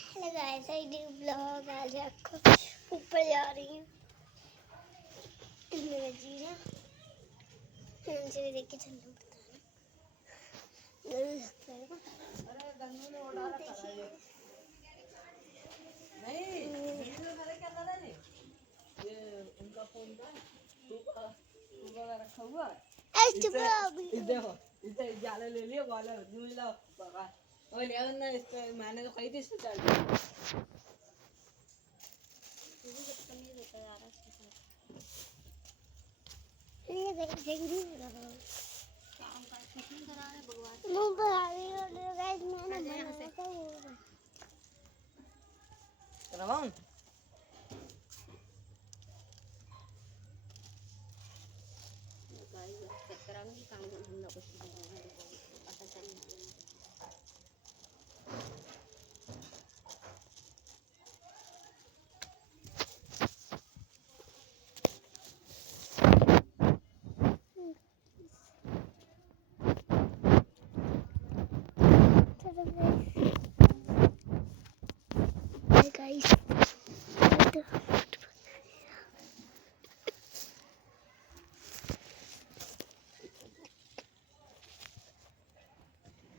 Hello guys, I do blog. आज आपको ऊपर जा रही हूँ मेरा जीना मुझे भी देख के चलना पड़ता है ना। अरे गन्नू ने उड़ा रखा है ये। नहीं वीडियो मेरे क्या कर रहे हैं ये उनका फोन का तू रखा हुआ है इस देखो इसे जाले ले लियो वाले न्यूज़ ला बगा और ले ना इस पे मैंने तो कही थी इससे डाल दी मुझे जब तक नहीं देता यार ये देख जल्दी करो काम का शूटिंग करा रहे भगवान मुंह पर आ रही हो गाइस। मैंने बनाया था वो रवान